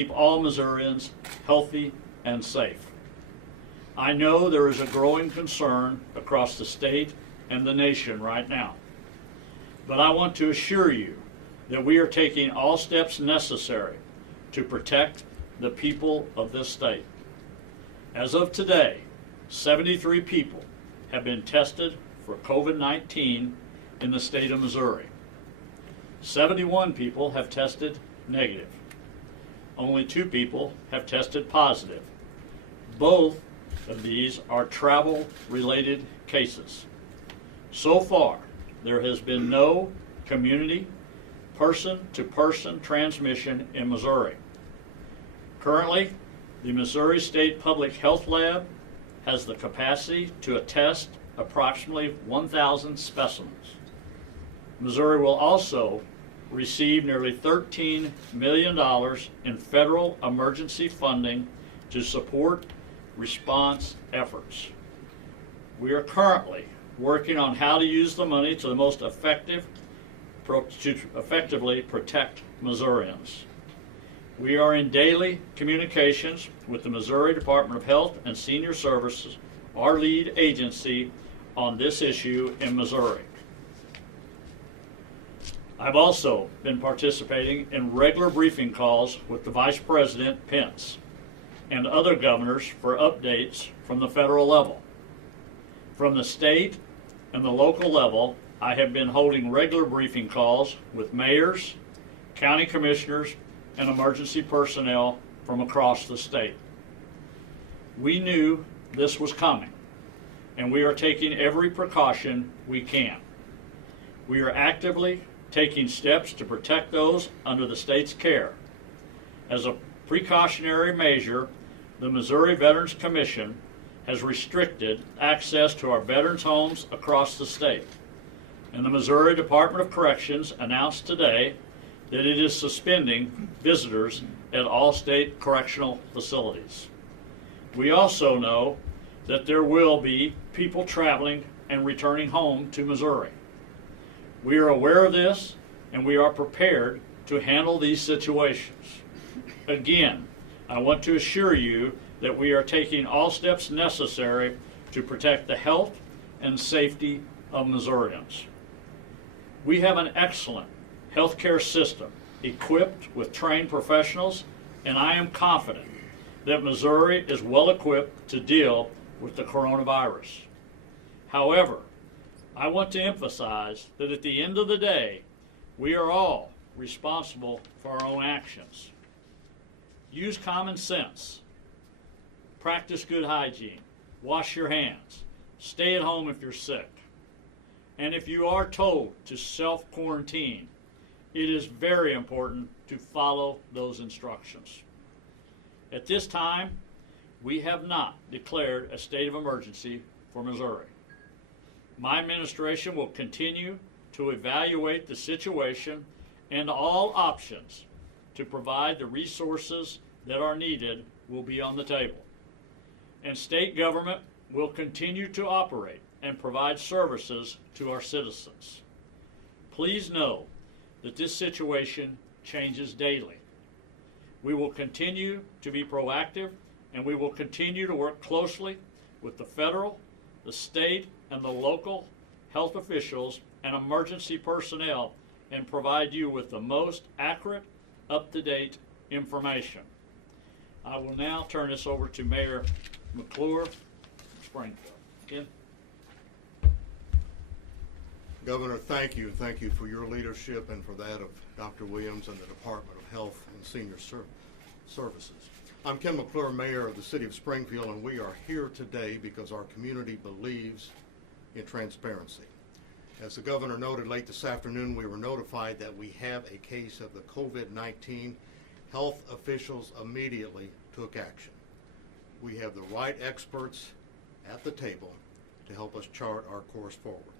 keep all Missourians healthy and safe. I know there is a growing concern across the state and the nation right now, but I want to assure you that we are taking all steps necessary to protect the people of this state. As of today, 73 people have been tested for COVID-19 in the state of Missouri. 71 people have tested negative. Only 2 people have tested positive. Both of these are travel-related cases. So far, there has been no community person-to-person transmission in Missouri. Currently, the Missouri State Public Health Lab has the capacity to attest approximately 1,000 specimens. Missouri will also receive nearly $13 million in federal emergency funding to support response efforts. We are currently working on how to use the money to the most effectively protect Missourians. We are in daily communications with the Missouri Department of Health and Senior Services, our lead agency on this issue in Missouri. I've also been participating in regular briefing calls with the Vice President Pence and other governors for updates from the federal level. From the state and the local level, I have been holding regular briefing calls with mayors, county commissioners, and emergency personnel from across the state. We knew this was coming, and we are taking every precaution we can. We are actively taking steps to protect those under the state's care. As a precautionary measure, the Missouri Veterans Commission has restricted access to our veterans' homes across the state. And the Missouri Department of Corrections announced today that it is suspending visitors at all state correctional facilities. We also know that there will be people traveling and returning home to Missouri. We are aware of this, and we are prepared to handle these situations. Again, I want to assure you that we are taking all steps necessary to protect the health and safety of Missourians. We have an excellent healthcare system equipped with trained professionals, and I am confident that Missouri is well equipped to deal with the coronavirus. However, I want to emphasize that at the end of the day, we are all responsible for our own actions. Use common sense. Practice good hygiene. Wash your hands. Stay at home if you're sick. And if you are told to self-quarantine, it is very important to follow those instructions. At this time, we have not declared a state of emergency for Missouri. My administration will continue to evaluate the situation and all options to provide the resources that are needed will be on the table. And state government will continue to operate and provide services to our citizens. Please know that this situation changes daily. We will continue to be proactive, and we will continue to work closely with the federal, the state, and the local health officials and emergency personnel and provide you with the most accurate, up-to-date information. I will now turn this over to Mayor McClure, Springfield. Ken? Governor, thank you. Thank you for your leadership and for that of Dr. Williams and the Department of Health and Senior Services. I'm Ken McClure, Mayor of the City of Springfield, and we are here today because our community believes in transparency. As the Governor noted late this afternoon, we were notified that we have a case of the COVID-19. Health officials immediately took action. We have the right experts at the table to help us chart our course forward.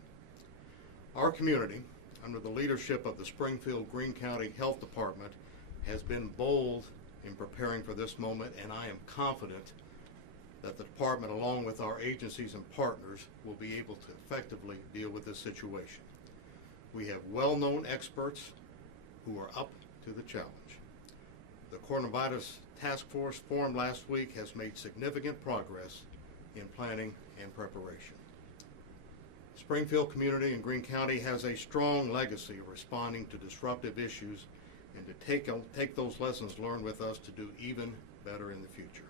Our community, under the leadership of the Springfield Greene County Health Department, has been bold in preparing for this moment, and I am confident that the department, along with our agencies and partners, will be able to effectively deal with this situation. We have well-known experts who are up to the challenge. The coronavirus task force formed last week has made significant progress in planning and preparation. Springfield community and Greene County has a strong legacy of responding to disruptive issues and to take those lessons learned with us to do even better in the future.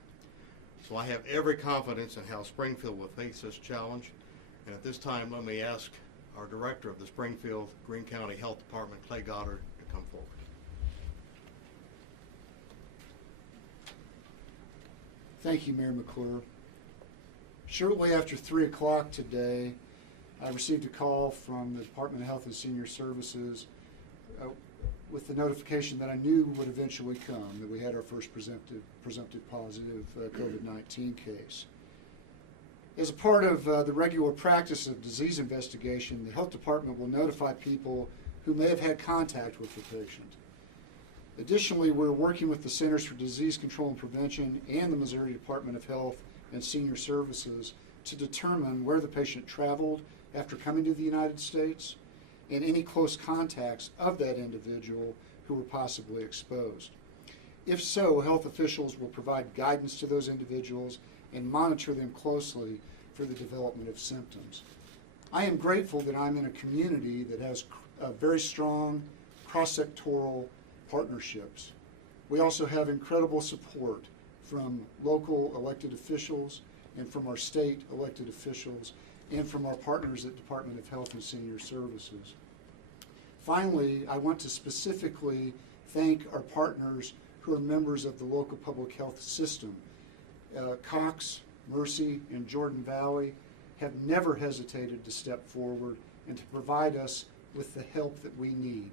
So I have every confidence in how Springfield will face this challenge. And at this time, let me ask our director of the Springfield Greene County Health Department, Clay Goddard, to come forward. Thank you, Mayor McClure. Shortly after 3 o'clock today, I received a call from the Department of Health and Senior Services with the notification that I knew would eventually come, that we had our first presumptive positive COVID-19 case. As a part of the regular practice of disease investigation, the Health Department will notify people who may have had contact with the patient. Additionally, we're working with the Centers for Disease Control and Prevention and the Missouri Department of Health and Senior Services to determine where the patient traveled after coming to the United States and any close contacts of that individual who were possibly exposed. If so, health officials will provide guidance to those individuals and monitor them closely for the development of symptoms. I am grateful that I'm in a community that has very strong cross-sectoral partnerships. We also have incredible support from local elected officials and from our state elected officials and from our partners at Department of Health and Senior Services. Finally, I want to specifically thank our partners who are members of the local public health system. Cox, Mercy, and Jordan Valley have never hesitated to step forward and to provide us with the help that we need.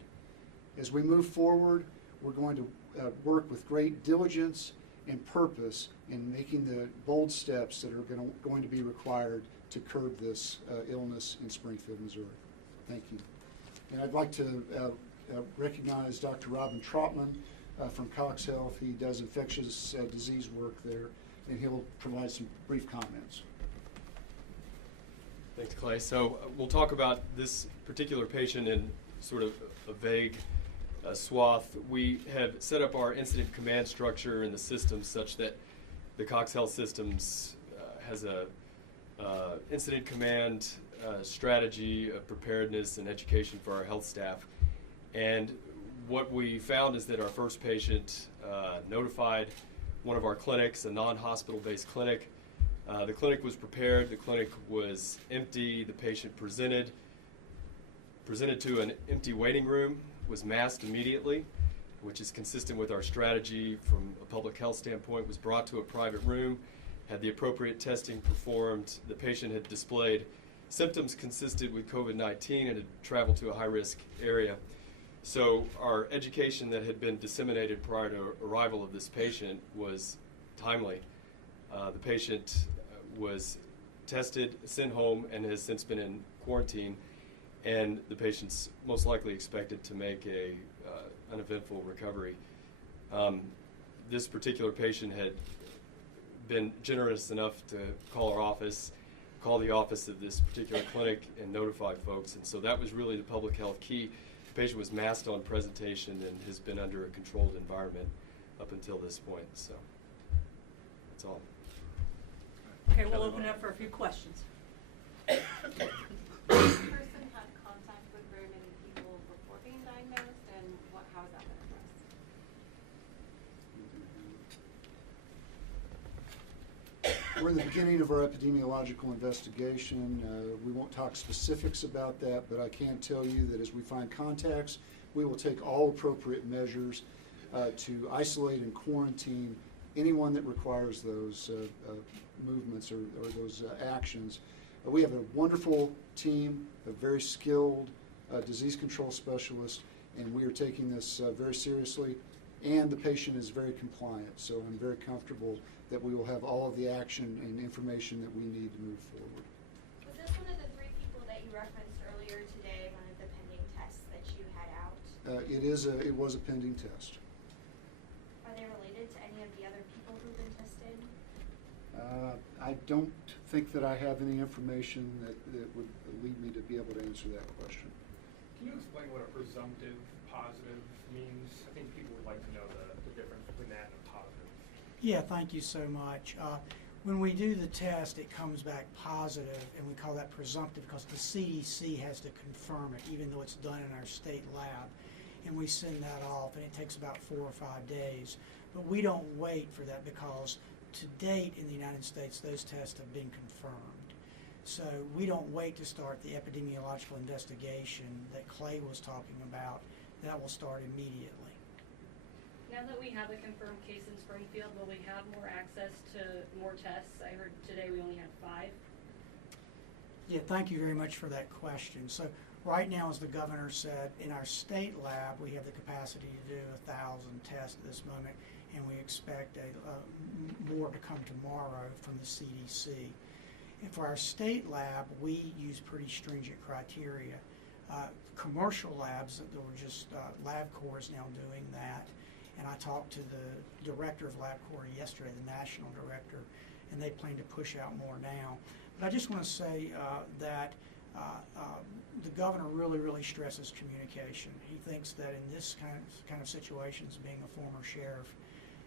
As we move forward, we're going to work with great diligence and purpose in making the bold steps that are going to be required to curb this illness in Springfield, Missouri. Thank you. And I'd like to recognize Dr. Robin Trotman from Cox Health. He does infectious disease work there, and he'll provide some brief comments. Thanks, Clay. So we'll talk about this particular patient in sort of a vague swath. We have set up our incident command structure in the system such that the Cox Health Systems has a incident command strategy of preparedness and education for our health staff. And what we found is that our first patient notified one of our clinics, a non-hospital based clinic. The clinic was prepared, the clinic was empty, the patient presented to an empty waiting room, was masked immediately, which is consistent with our strategy from a public health standpoint, was brought to a private room, had the appropriate testing performed. The patient had displayed symptoms consistent with COVID-19 and had traveled to a high-risk area. So our education that had been disseminated prior to arrival of this patient was timely. The patient was tested, sent home, and has since been in quarantine, and the patient's most likely expected to make a uneventful recovery. This particular patient had been generous enough to call our office, call the office of this particular clinic, and notify folks. And so that was really the public health key. The patient was masked on presentation and has been under a controlled environment up until this point. So that's all. Okay, we'll open it up for a few questions. This person had contact with very many people before being diagnosed, and how has that been addressed? We're in the beginning of our epidemiological investigation. We won't talk specifics about that, but I can tell you that as we find contacts, we will take all appropriate measures to isolate and quarantine anyone that requires those movements or those actions. We have a wonderful team, a very skilled disease control specialist, and we are taking this very seriously, and the patient is very compliant, so I'm very comfortable that we will have all of the action and information that we need to move forward. Was this one of the 3 people that you referenced earlier today, one of the pending tests that you had out? It was a pending test. Are they related to any of the other people who've been tested? I don't think that I have any information that would lead me to be able to answer that question. Can you explain what a presumptive positive means? I think people would like to know the difference between turn that into positive? Yeah, thank you so much. When we do the test, it comes back positive, and we call that presumptive because the CDC has to confirm it, even though it's done in our state lab. And we send that off, and it takes about 4 or 5 days. But we don't wait for that because to date in the United States, those tests have been confirmed. So we don't wait to start the epidemiological investigation that Clay was talking about. That will start immediately. Now that we have a confirmed case in Springfield, will we have more access to more tests? I heard today we only had 5. Yeah, thank you very much for that question. So right now, as the governor said, in our state lab, we have the capacity to do 1,000 tests at this moment, and we expect more to come tomorrow from the CDC. And for our state lab, we use pretty stringent criteria. Commercial labs, there were just LabCorp is now doing that. And I talked to the director of LabCorp yesterday, the national director, and they plan to push out more now. But I just want to say that the governor really stresses communication. He thinks that in this kind of situations, being a former sheriff,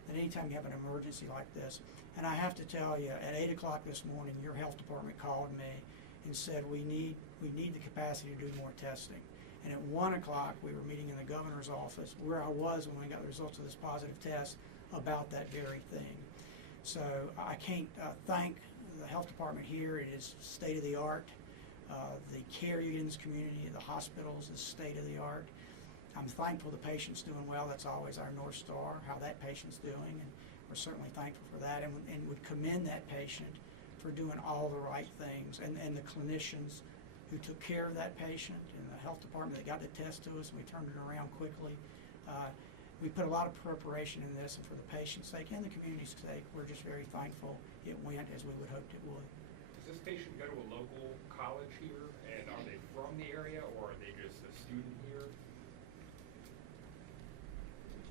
that anytime you have an emergency like this, and I have to tell you, at 8 o'clock this morning, your health department called me and said we need the capacity to do more testing. And at 1 o'clock, we were meeting in the governor's office, where I was when we got the results of this positive test, about that very thing. So I can't thank the health department here. It is state of the art. The care you get in this community, the hospitals is state of the art. I'm thankful the patient's doing well. That's always our North Star, how that patient's doing, and we're certainly thankful for that, and would commend that patient for doing all the right things, and the clinicians who took care of that patient, and the health department that got the test to us, and we turned it around quickly. We put a lot of preparation in this, and for the patient's sake and the community's sake, we're just very thankful it went as we would hoped it would. Does this patient go to a local college here, and are they from the area, or are they just a student here?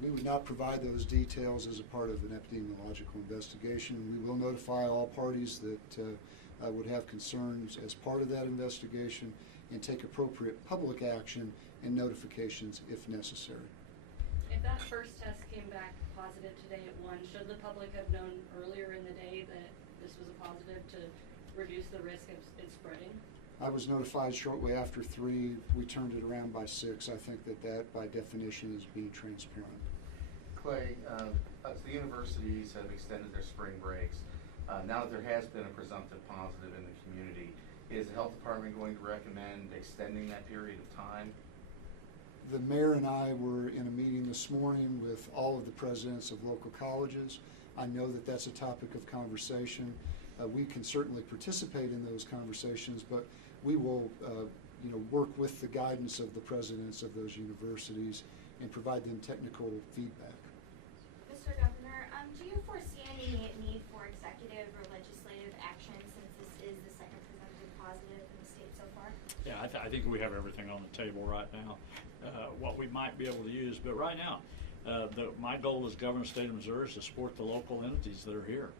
We would not provide those details as a part of an epidemiological investigation. We will notify all parties that would have concerns as part of that investigation and take appropriate public action and notifications if necessary. If that first test came back positive today at 1, should the public have known earlier in the day that this was a positive to reduce the risk of it spreading? I was notified shortly after 3. We turned it around by 6. I think that by definition is being transparent. Clay, as the universities have extended their spring breaks, now that there has been a presumptive positive in the community, is the health department going to recommend extending that period of time? The mayor and I were in a meeting this morning with all of the presidents of local colleges. I know that that's a topic of conversation. We can certainly participate in those conversations, but we will work with the guidance of the presidents of those universities and provide them technical feedback. Mr. Governor, do you foresee any need for executive or legislative action since this is the second presumptive positive in the state so far? Yeah, I think we have everything on the table right now, what we might be able to use. But right now, my goal as governor of the state of Missouri is to support the local entities that are here.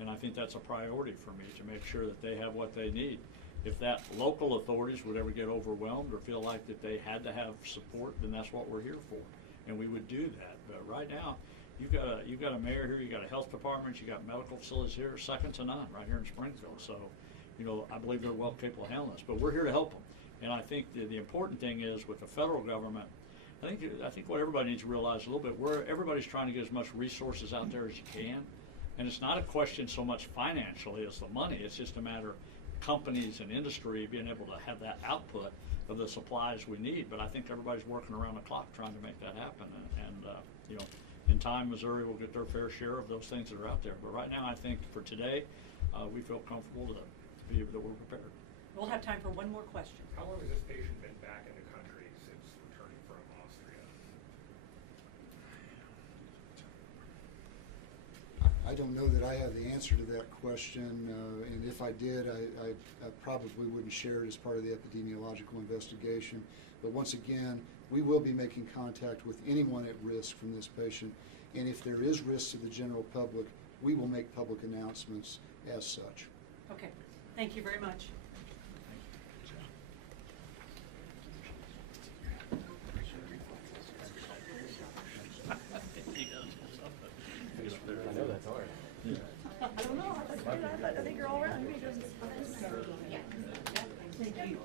And I think that's a priority for me, to make sure that they have what they need. If that local authorities would ever get overwhelmed or feel like that they had to have support, then that's what we're here for. And we would do that. But right now, you've got a mayor here, you've got a health department, you've got medical facilities here, second to none right here in Springfield. So, I believe they're well capable of handling this. But we're here to help them. And I think the important thing is with the federal government, I think what everybody needs to realize a little bit, everybody's trying to get as much resources out there as you can. And it's not a question so much financially as the money. It's just a matter of companies and industry being able to have that output of the supplies we need. But I think everybody's working around the clock trying to make that happen. And in time, Missouri will get their fair share of those things that are out there. But right now, I think for today, we feel comfortable that we're prepared. We'll have time for one more question. How long has this patient been back in the country since returning from Austria? I don't know that I have the answer to that question, and if I did, I probably wouldn't share it as part of the epidemiological investigation. But once again, we will be making contact with anyone at risk from this patient, and if there is risk to the general public, we will make public announcements as such. Okay, thank you very much. That's hard. I don't know, I think you're all right. Thank you.